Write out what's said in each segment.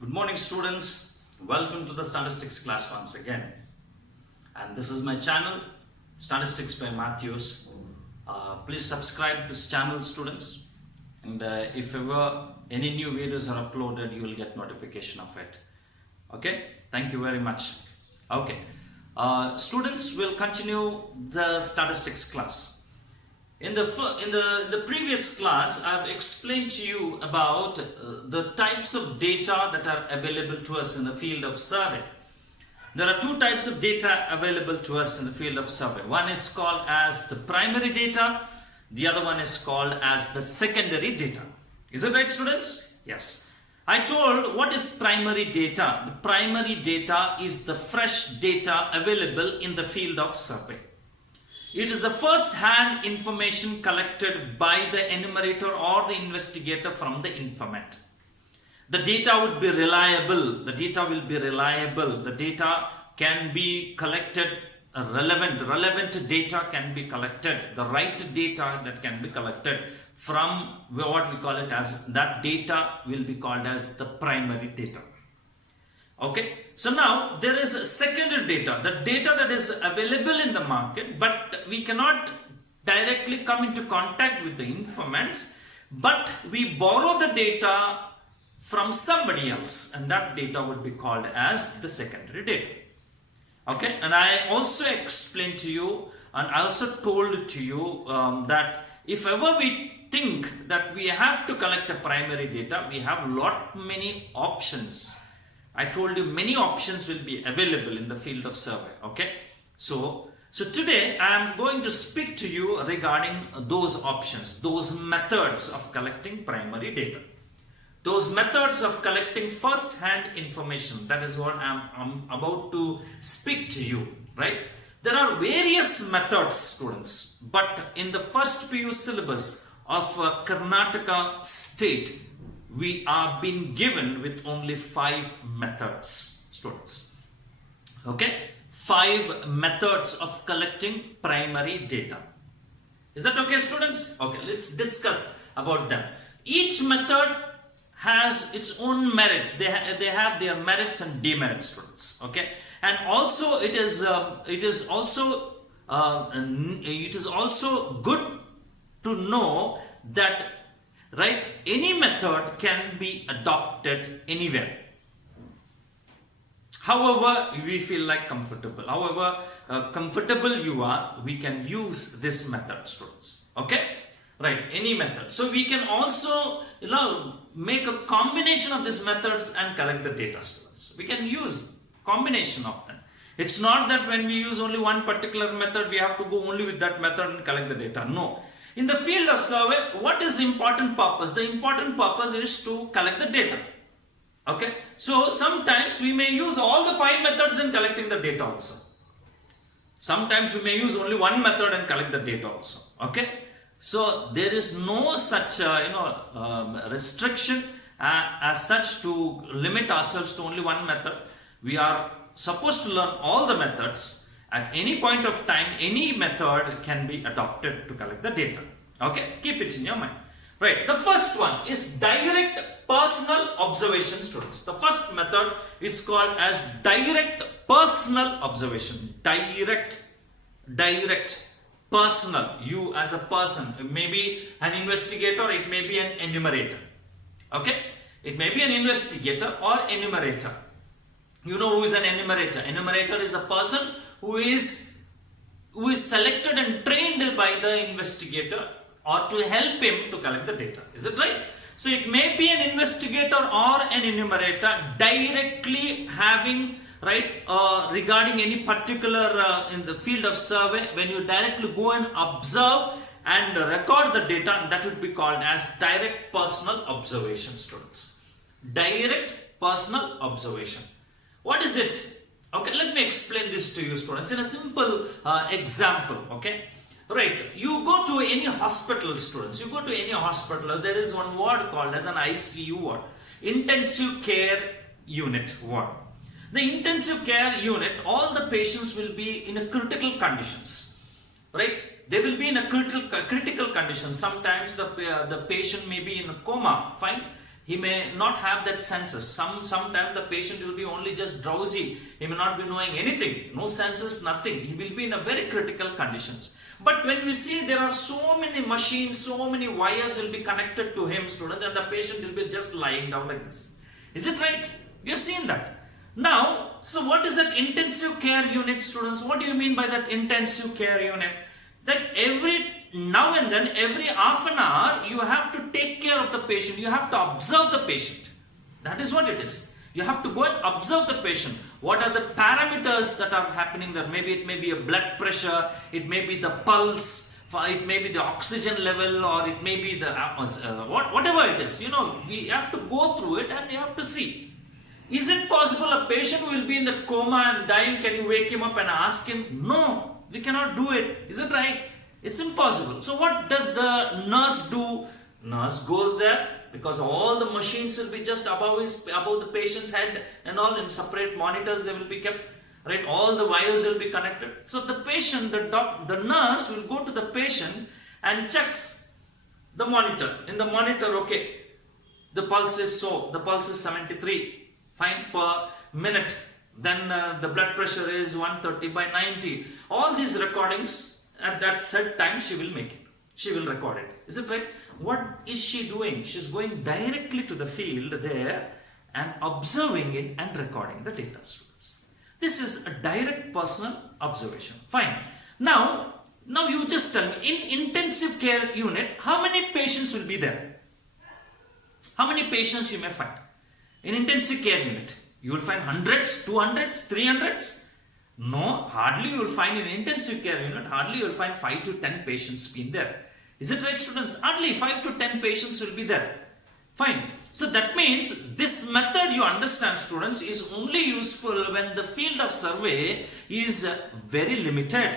Good morning, students. Welcome to the statistics class once again. And this is my channel, Statistics by Matthews. Please subscribe to this channel, students. And if ever any new videos are uploaded, you will get notification of it. Okay? Thank you very much. Okay. Students will continue the statistics class. In the previous class, I have explained to you about the types of data that are available to us in the field of survey. There are two types of data available to us in the field of survey. One is called as the primary data. The other one is called as the secondary data. Is it right, students? Yes. I told what is primary data. The primary data is the fresh data available in the field of survey. It is the first-hand information collected by the enumerator or the investigator from the informant. The data would be reliable. The data will be reliable. The data can be collected, relevant data can be collected. The right data that can be collected from what we call it as, that data will be called as the primary data. Okay, so now there is secondary data, the data that is available in the market, but we cannot directly come into contact with the informants, but we borrow the data from somebody else, and that data would be called as the secondary data. Okay, and I also explained to you, and I also told to you that if ever we think that we have to collect a primary data, we have many options. I told you many options will be available in the field of survey. Okay, so today I am going to speak to you regarding those options, those methods of collecting primary data, those methods of collecting first-hand information. That is what I'm about to speak to you, right? There are various methods, students, but in the first PU syllabus of Karnataka state, we are being given with only 5 methods, students. Okay, 5 methods of collecting primary data. Is that okay, students? Okay, let's discuss about them. Each method has its own merits. They have their merits and demerits, students. Okay, and also it is also good to know that, right, any method can be adopted anywhere. However we feel like comfortable, however comfortable you are, we can use this method, students. Okay, right, any method. So we can also make a combination of these methods and collect the data, students. We can use combination of them. It's not that when we use only one particular method, we have to go only with that method and collect the data. No. In the field of survey, what is the important purpose? The important purpose is to collect the data. Okay, so sometimes we may use all the 5 methods in collecting the data also. Sometimes we may use only one method and collect the data also. Okay, so there is no such restriction as such to limit ourselves to only one method. We are supposed to learn all the methods. At any point of time, any method can be adopted to collect the data. Okay, keep it in your mind. Right, the first one is direct personal observation, students. The first method is called as direct personal observation. Direct, personal. You as a person, it may be an investigator, it may be an enumerator. Okay, it may be an investigator or enumerator. You know who is an enumerator? Enumerator is a person who is selected and trained by the investigator or to help him to collect the data. Is it right? So it may be an investigator or an enumerator directly having, right, regarding any particular in the field of survey, when you directly go and observe and record the data, that would be called as direct personal observation, students. Direct personal observation. What is it? Okay, let me explain this to you, students, in a simple example. Okay, right, you go to any hospital, students, you go to any hospital, there is one ward called as an ICU ward, intensive care unit ward. The intensive care unit, all the patients will be in a critical conditions, right? They will be in a critical condition. Sometimes the patient may be in a coma, fine, He may not have that senses. Sometimes the patient will be only just drowsy. He may not be knowing anything. No senses, nothing. He will be in a very critical conditions. But when we see there are so many machines, so many wires will be connected to him, students, and the patient will be just lying down like this. Is it right? We have seen that. Now, so what is that intensive care unit, students? What do you mean by that intensive care unit? That every now and then, every half an hour, you have to take care of the patient. You have to observe the patient. That is what it is. You have to go and observe the patient. What are the parameters that are happening there? Maybe it may be a blood pressure, it may be the pulse, it may be the oxygen level, or it may be the whatever it is. You know, we have to go through it and you have to see. Is it possible a patient who will be in the coma and dying, can you wake him up and ask him? No, we cannot do it. Is it right? It's impossible. So what does the nurse do? Nurse goes there, because all the machines will be just above the patient's head, and all in separate monitors they will be kept. Right? All the wires will be connected. So the patient, the nurse will go to the patient and checks the monitor. In the monitor, okay, the pulse is so, the pulse is 73, fine, per minute. Then the blood pressure is 130/90. All these recordings at that set time she will make it. She will record it. Is it right? What is she doing? She's going directly to the field there and observing it and recording the data, students. This is a direct personal observation. Fine. Now you just tell me, in intensive care unit, how many patients will be there? How many patients you may find? In intensive care unit, you will find hundreds, 200s, 300s. No, hardly you will find in intensive care unit, hardly you will find 5 to 10 patients being there. Is it right, students? Hardly 5 to 10 patients will be there. Fine. So that means this method, you understand, students, is only useful when the field of survey is very limited.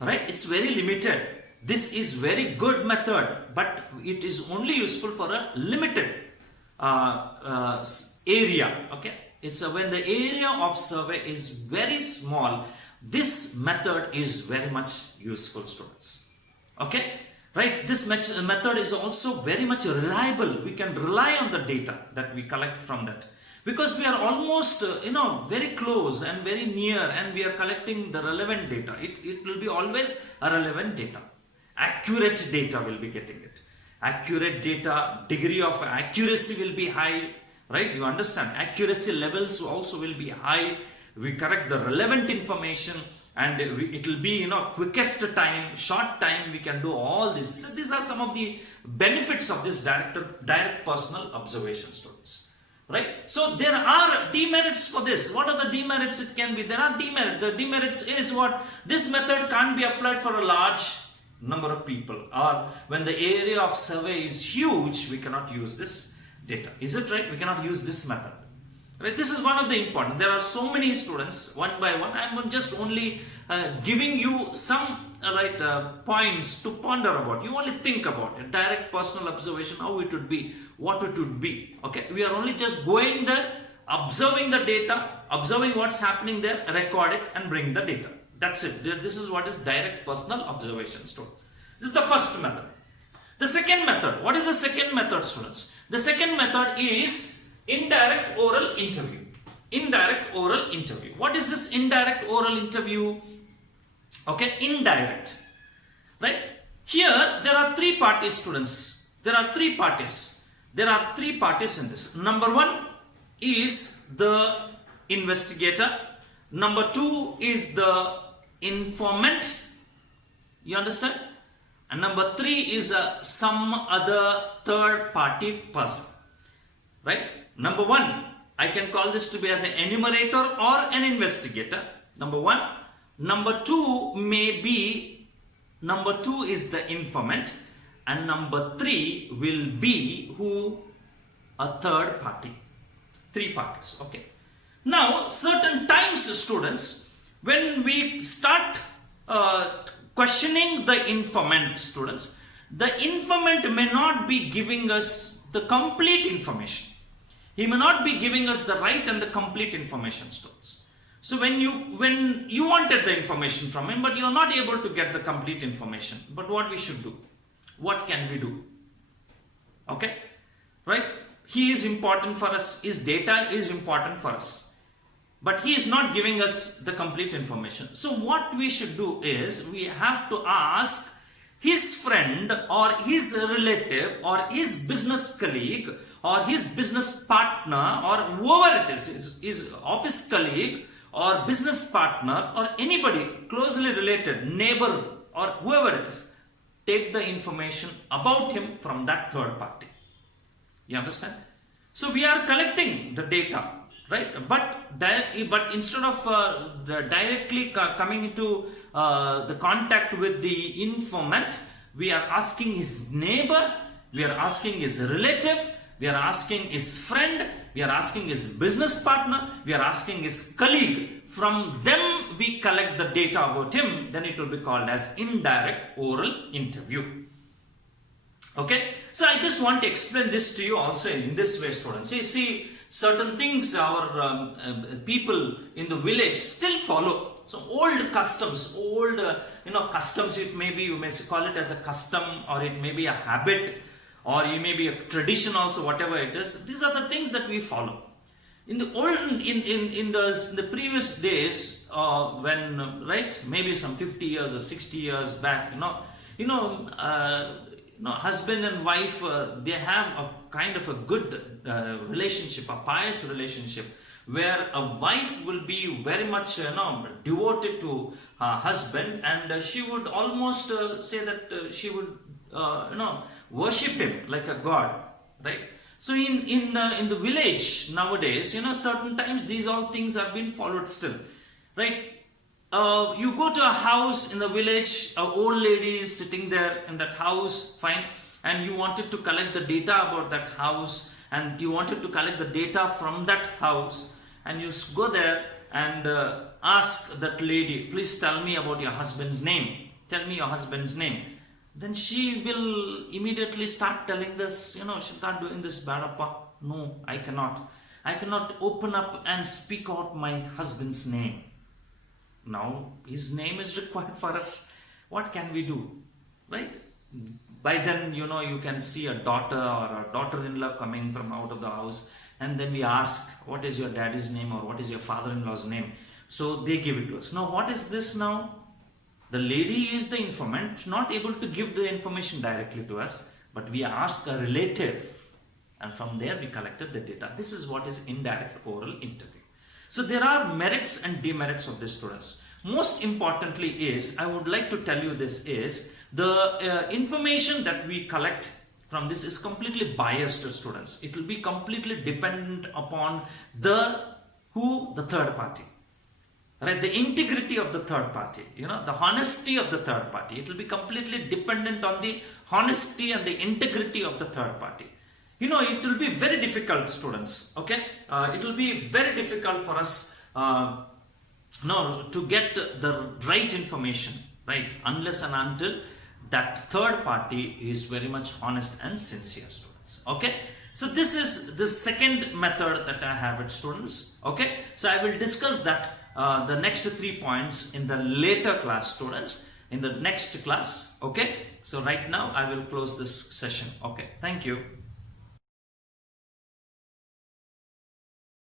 Right? It's very limited. This is very good method, but it is only useful for a limited area. Okay? It's when the area of survey is very small, this method is very much useful, students. Okay? Right? This method is also very much reliable. We can rely on the data that we collect from that. Because we are almost, very close and very near, and we are collecting the relevant data. It will be always a relevant data. Accurate data will be getting it. Accurate data, degree of accuracy will be high. Right? You understand? Accuracy levels also will be high. We correct the relevant information, and it will be, quickest time, short time, we can do all this. So these are some of the benefits of this direct personal observation, students. Right? So there are demerits for this. What are the demerits it can be? There are demerits. The demerits is what? This method can't be applied for a large number of people, or when the area of survey is huge, we cannot use this data. Is it right? We cannot use this method. Right? This is one of the important. There are so many students, one by one. I am just only giving you some points to ponder about. You only think about it. Direct personal observation, how it would be, what it would be. Okay, we are only just going there, observing the data, observing what's happening there, record it, and bring the data. That's it. This is what is direct personal observation, students. This is the first method. The second method. What is the second method, students? The second method is indirect oral interview. Indirect oral interview. What is this indirect oral interview? Okay, indirect. Right? Here there are three parties, students. There are three parties. There are three parties in this. Number one is the investigator. Number two is the informant. You understand? And number three is some other third party person. Right? Number one, I can call this to be as an enumerator or an investigator. Number one. Number two is the informant. And number three will be who? A third party. Three parties. Okay. Now, certain times, students, when we start questioning the informant, students, the informant may not be giving us the complete information. He may not be giving us the right and the complete information, students. So when you wanted the information from him, but you are not able to get the complete information, but what we should do? What can we do? Okay? Right? he is important for us, his data is important for us, but he is not giving us the complete information. So what we should do is we have to ask his friend or his relative or his business colleague or his business partner or whoever it is, his office colleague or business partner or anybody closely related, neighbor or whoever it is, take the information about him from that third party. You understand? So we are collecting the data, right? But instead of directly coming into the contact with the informant, we are asking his neighbor, we are asking his relative, we are asking his friend, we are asking his business partner, we are asking his colleague. From them we collect the data about him. Then it will be called as indirect oral interview. Okay, so I just want to explain this to you also in this way, students. You see, certain things our people in the village still follow. So old customs, customs, it may be, you may call it as a custom, or it may be a habit, or it may be a tradition also, whatever it is. These are the things that we follow. In the old, in the previous days, when, right, maybe some 50 years or 60 years back, husband and wife, they have a kind of a good relationship, a pious relationship, where a wife will be very much devoted to her husband, and she would almost say that she would worship him like a god, right? So in the village nowadays, certain times these all things are being followed still, right? You go to a house in the village, an old lady is sitting there in that house, fine, and you wanted to collect the data about that house, and you wanted to collect the data from that house, and you go there and ask that lady, please tell me about your husband's name, tell me your husband's name. Then she will immediately start telling this, she'll start doing this, Badappa, no, I cannot open up and speak out my husband's name. Now his name is required for us. What can we do, right? By then, you can see a daughter or a daughter-in-law coming from out of the house, and then we ask, what is your daddy's name or what is your father-in-law's name? So they give it to us. Now what is this now? The lady is the informant, not able to give the information directly to us, but we ask a relative, and from there we collected the data. This is what is indirect oral interview. So there are merits and demerits of this, students. Most importantly is, I would like to tell you this is, the information that we collect from this is completely biased to students. It will be completely dependent upon the third party. Right, the integrity of the third party, the honesty of the third party. It will be completely dependent on the honesty and the integrity of the third party. It will be very difficult, students, okay? It will be very difficult for us to get the right information, right? Unless and until that third party is very much honest and sincere, students, okay? So this is the second method that I have it, students, okay? So I will discuss that the next 3 points in the later class, students, in the next class, okay? So right now I will close this session, okay? Thank you.